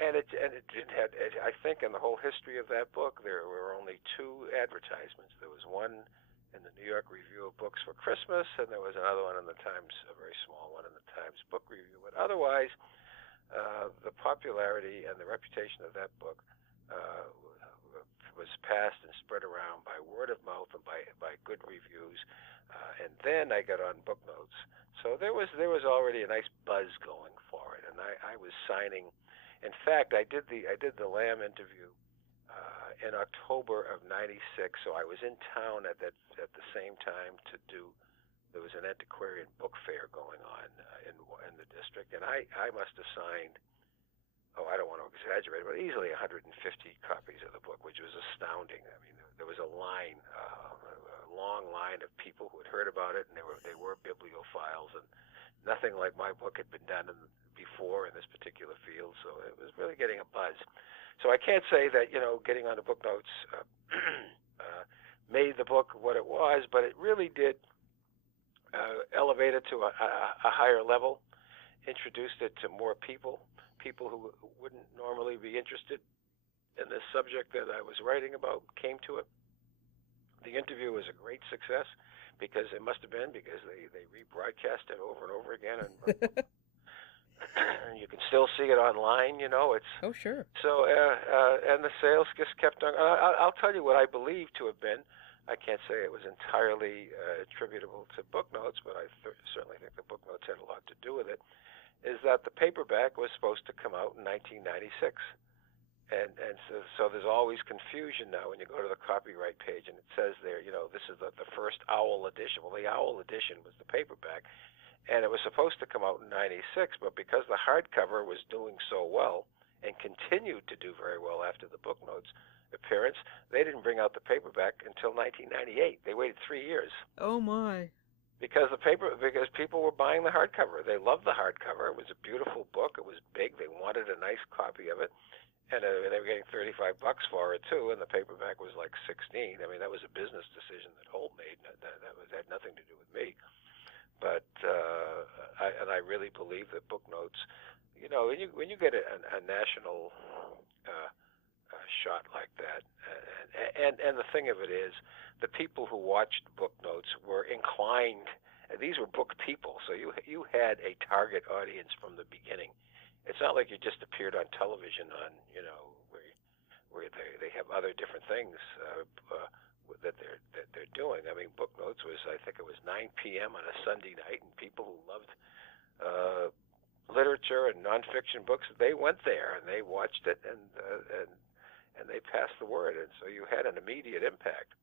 And it had, I think, in the whole history of that book, there were only 2 advertisements. There was one in the New York Review of Books for Christmas, and there was another one in the Times, a very small one in the Times Book Review. But otherwise, the popularity and the reputation of that book was passed and spread around by word of mouth and by good reviews. And then I got on Booknotes, so there was already a nice buzz going for it, and I was signing. In fact, I did the Lamb interview in October of '96, so I was in town at the same time to do. There was an antiquarian book fair going on in the district, and I must have signed, I don't want to exaggerate, but easily 150 copies of the book, which was astounding. I mean, there was a line, a long line of people who had heard about it, and they were bibliophiles, and nothing like my book had been done before in this particular field, so it was really getting a buzz. So I can't say that, getting onto Booknotes made the book what it was, but it really did elevate it to a higher level, introduced it to more people who wouldn't normally be interested in this subject that I was writing about came to it. The interview was a great success, because it must have been, because they rebroadcast it over and over again, and you can still see it online. It's oh, sure. So and the sales just kept on. I'll tell you what I believe to have been. I can't say it was entirely attributable to Booknotes, but I certainly think the Booknotes had a lot to do with it, is that the paperback was supposed to come out in 1996. And so there's always confusion now when you go to the copyright page, and it says there, this is the first OWL edition. Well, the OWL edition was the paperback, and it was supposed to come out in '96, but because the hardcover was doing so well and continued to do very well after the Booknotes appearance, they didn't bring out the paperback until 1998. They waited 3 years. Oh my! Because people were buying the hardcover. They loved the hardcover. It was a beautiful book. It was big. They wanted a nice copy of it, and they were getting $35 for it too. And the paperback was like $16. I mean, that was a business decision that Holt made. That had nothing to do with me. But I really believe that Booknotes, when you get a national shot like that. And the thing of it is, the people who watched Booknotes were inclined. These were book people, so you had a target audience from the beginning. It's not like you just appeared on television on where they have other different things that they're doing. I mean, Booknotes was, I think it was 9 p.m. on a Sunday night, and people who loved literature and nonfiction books, they went there and they watched it and they passed the word, and so you had an immediate impact,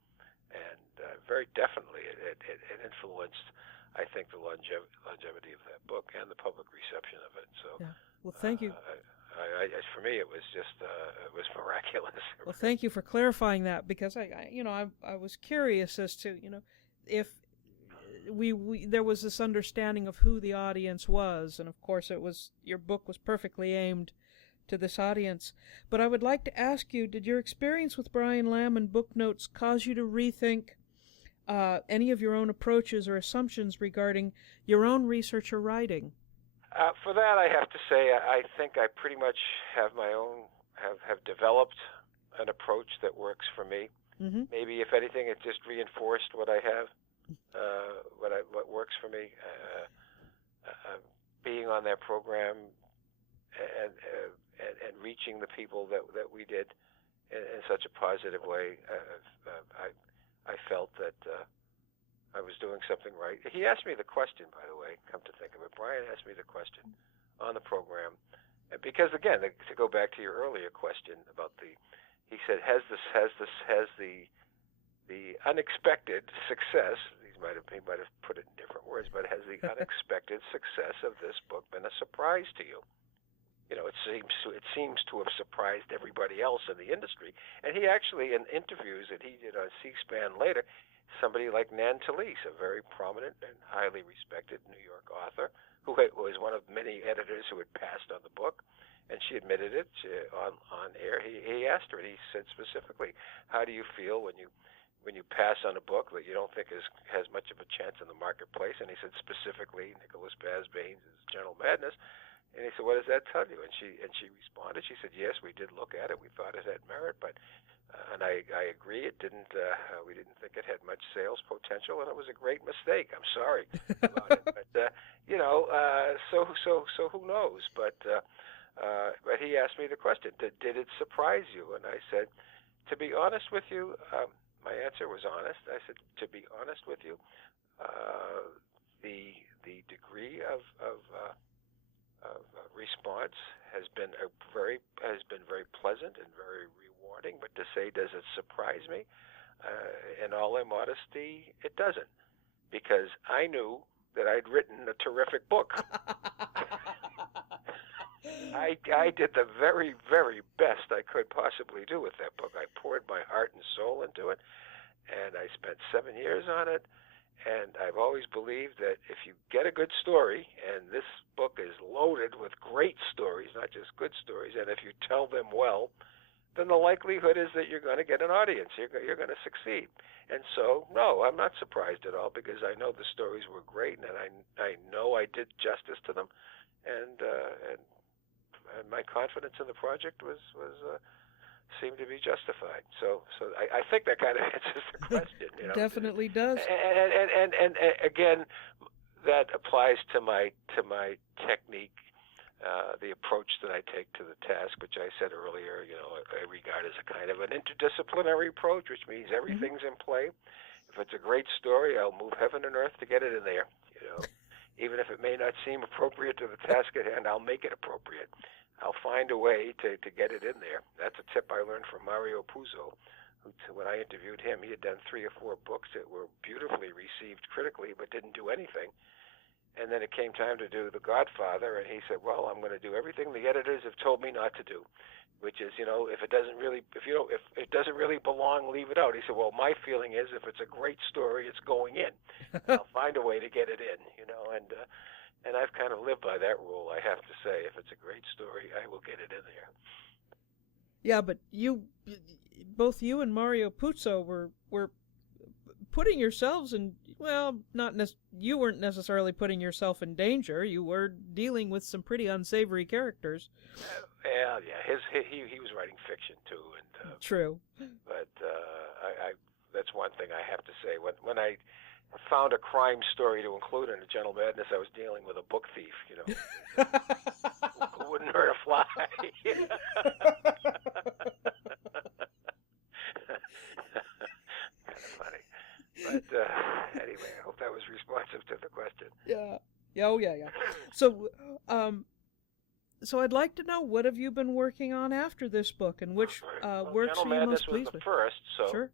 and very definitely it influenced, I think, the longevity of that book and the public reception of it. So, yeah. Well, thank you. For me, it was just it was miraculous. Well, thank you for clarifying that, because I was curious as to if there was this understanding of who the audience was, and of course your book was perfectly aimed to this audience. But I would like to ask you, did your experience with Brian Lamb and Booknotes cause you to rethink any of your own approaches or assumptions regarding your own research or writing? For that, I have to say, I think I pretty much have my own, have developed an approach that works for me. Mm-hmm. Maybe, if anything, it just reinforced what I have, what works for me. Being on that program and reaching the people that we did in such a positive way, I felt that I was doing something right. He asked me the question, by the way, come to think of it. Brian asked me the question on the program, because, again, to go back to your earlier question about he said, has the unexpected success, he might have put it in different words, but has the unexpected success of this book been a surprise to you? It seems to have surprised everybody else in the industry. And he actually, in interviews that he did on C-SPAN later, somebody like Nan Talese, a very prominent and highly respected New York author, who was one of many editors who had passed on the book, and she admitted it on air. He asked her, and he said specifically, "How do you feel when you pass on a book that you don't think has much of a chance in the marketplace?" And he said specifically, Nicholas Basbanes' Gentle Madness. And he said, "What does that tell you?" And she responded. She said, "Yes, we did look at it. We thought it had merit, but and I agree, it didn't. We didn't think it had much sales potential, and it was a great mistake. I'm sorry about it, but so who knows?" But he asked me the question, did it surprise you? And I said, to be honest with you, my answer was honest. I said, to be honest with you, the degree of response has been very pleasant and very rewarding. But to say, does it surprise me? In all modesty, it doesn't, because I knew that I'd written a terrific book. I did the very, very best I could possibly do with that book. I poured my heart and soul into it, and I spent 7 years on it. And I've always believed that if you get a good story, and this book is loaded with great stories, not just good stories, and if you tell them well, then the likelihood is that you're going to get an audience. You're going to succeed. And so, no, I'm not surprised at all, because I know the stories were great, and I know I did justice to them, and my confidence in the project seemed to be justified. So I think that kind of answers the question. Definitely does. And again, that applies to my technique, the approach that I take to the task, which I said earlier. I regard as a kind of an interdisciplinary approach, which means everything's in play. If it's a great story, I'll move heaven and earth to get it in there. Even if it may not seem appropriate to the task at hand, I'll make it appropriate. I'll find a way to get it in there. That's a tip I learned from Mario Puzo. When I interviewed him, he had done 3 or 4 books that were beautifully received critically but didn't do anything. And then it came time to do The Godfather, and he said, "Well, I'm going to do everything the editors have told me not to do, which is, if it doesn't really belong, leave it out." He said, "Well, my feeling is if it's a great story, it's going in. I'll find a way to get it in, and I've kind of lived by that rule, I have to say. If it's a great story, I will get it in there." Yeah, but both you and Mario Puzo were putting yourselves in, well, you weren't necessarily putting yourself in danger. You were dealing with some pretty unsavory characters. Yeah. He was writing fiction too, and True. But that's one thing I have to say. When I found a crime story to include in A Gentle Madness, I was dealing with a book thief, who wouldn't hurt a fly. Kind of funny. But anyway, I hope that was responsive to the question. Yeah. Yeah. Oh, yeah. Yeah. So, so I'd like to know, what have you been working on after this book, and which works Gentle are you most Madness was pleased the with? first, so Sure.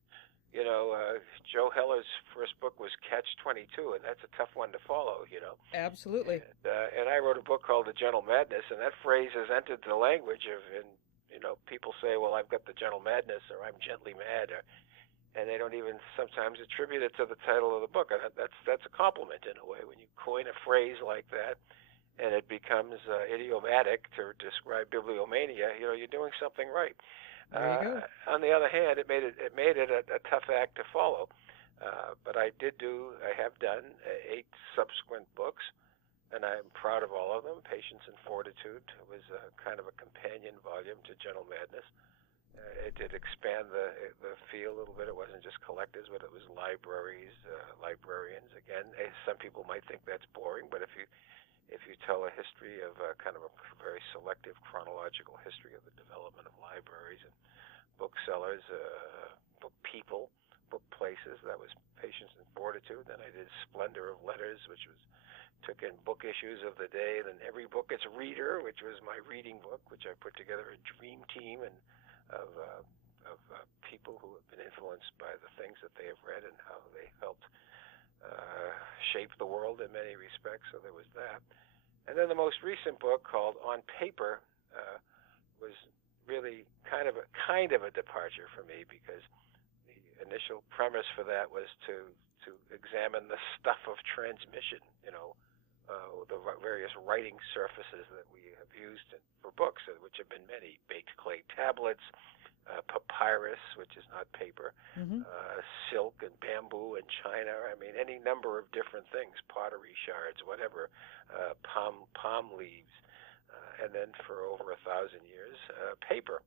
Joe Heller's first book was Catch-22, and that's a tough one to follow. Absolutely. And I wrote a book called The Gentle Madness, and that phrase has entered the language of, and people say, well, I've got the gentle madness, or I'm gently mad, and they don't even sometimes attribute it to the title of the book. And that's a compliment in a way when you coin a phrase like that, and it becomes idiomatic to describe bibliomania. You're doing something right. There you go. On the other hand, it made it a tough act to follow. But I have done 8 subsequent books, and I'm proud of all of them. Patience and Fortitude was kind of a companion volume to Gentle Madness. It did expand the field a little bit. It wasn't just collectors, but it was libraries, librarians. Again, some people might think that's boring, but if you tell a history of kind of a very selective chronological history of the development of libraries and booksellers, book people, book places, that was Patience and Fortitude. Then I did Splendor of Letters, which took in book issues of the day. Then Every Book Its Reader, which was my reading book, which I put together a dream team of people who have been influenced by the things that they have read and how they helped shape the world in many respects. So there was that. And then the most recent book, called On Paper, was really kind of a departure for me, because the initial premise for that was to examine the stuff of transmission, the various writing surfaces that we have used for books, which have been many: baked clay tablets, papyrus, which is not paper, silk and bamboo and china. I mean, any number of different things, pottery shards, whatever, palm leaves, and then for over 1,000 years, paper.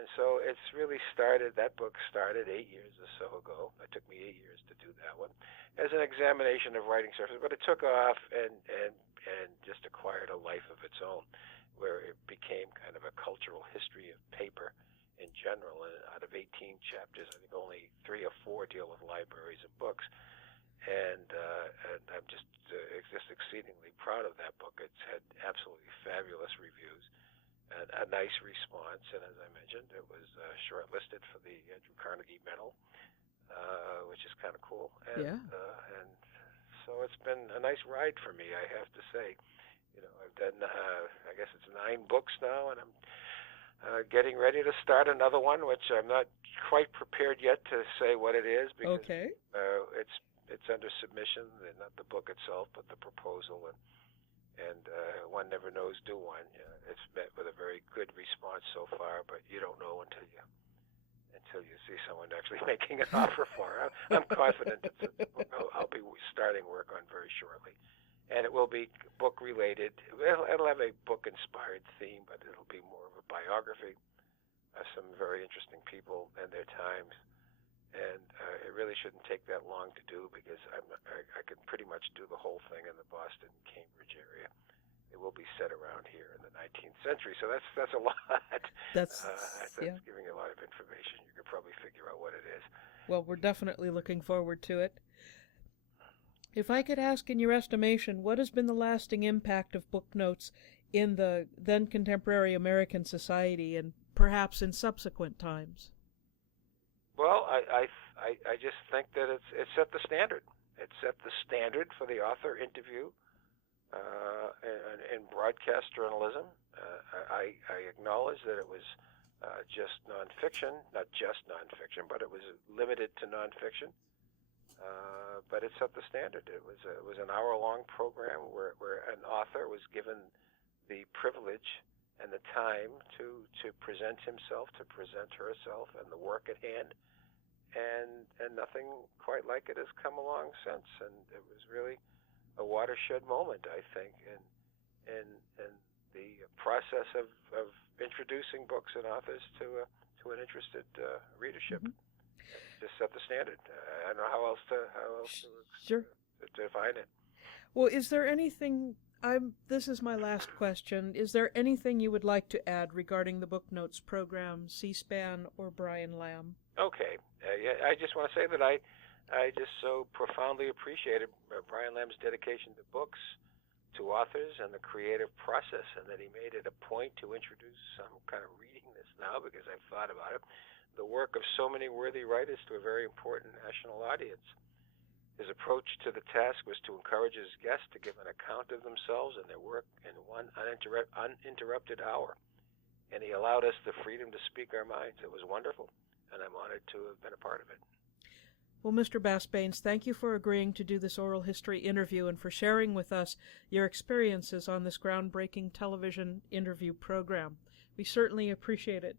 And so it's really that book started 8 years or so ago. It took me 8 years to do that one, as an examination of writing surfaces, but it took off and just acquired a life of its own, where it became kind of a cultural history of paper in general. And out of 18 chapters, I think only 3 or 4 deal with libraries and books. And I'm just exceedingly proud of that book. It's had absolutely fabulous reviews and a nice response. And as I mentioned, it was shortlisted for the Andrew Carnegie Medal, which is kind of cool. And, and so it's been a nice ride for me, I have to say. I've done, I guess it's 9 books now, and I'm getting ready to start another one, which I'm not quite prepared yet to say what it is, because it's under submission, not the book itself, but the proposal, and one never knows, do one. It's met with a very good response so far, but you don't know until you see someone actually making an offer for it. I'm confident I'll be starting work on very shortly. And it will be book related. It'll have a book inspired theme, but it'll be more of a biography of some very interesting people and their times. And it really shouldn't take that long to do, because I can pretty much do the whole thing in the Boston, Cambridge area. It will be set around here in the 19th century, so that's a lot. That's giving you a lot of information. You could probably figure out what it is. Well, we're definitely looking forward to it. If I could ask, in your estimation, what has been the lasting impact of Booknotes in the then contemporary American society, and perhaps in subsequent times? Well, I just think that it set the standard. It set the standard for the author interview in broadcast journalism. I acknowledge that it was just nonfiction, not just nonfiction, but it was limited to nonfiction. But it set the standard. It was an hour-long program where an author was given the privilege and the time to present himself, to present herself, and the work at hand. And nothing quite like it has come along since. And it was really a watershed moment, I think, in the process of introducing books and authors to to an interested readership. Mhm. Just set the standard. I don't know how else to Sure. to define it. Well, is there anything, this is my last question, is there anything you would like to add regarding the Booknotes program, C-SPAN, or Brian Lamb? Okay. Yeah, I just want to say that I just so profoundly appreciated Brian Lamb's dedication to books, to authors, and the creative process, and that he made it a point to introduce, I'm kind of reading this now because I've thought about it, the work of so many worthy writers to a very important national audience. His approach to the task was to encourage his guests to give an account of themselves and their work in one uninterrupted hour. And he allowed us the freedom to speak our minds. It was wonderful, and I'm honored to have been a part of it. Well, Mr. Basbanes, thank you for agreeing to do this oral history interview and for sharing with us your experiences on this groundbreaking television interview program. We certainly appreciate it.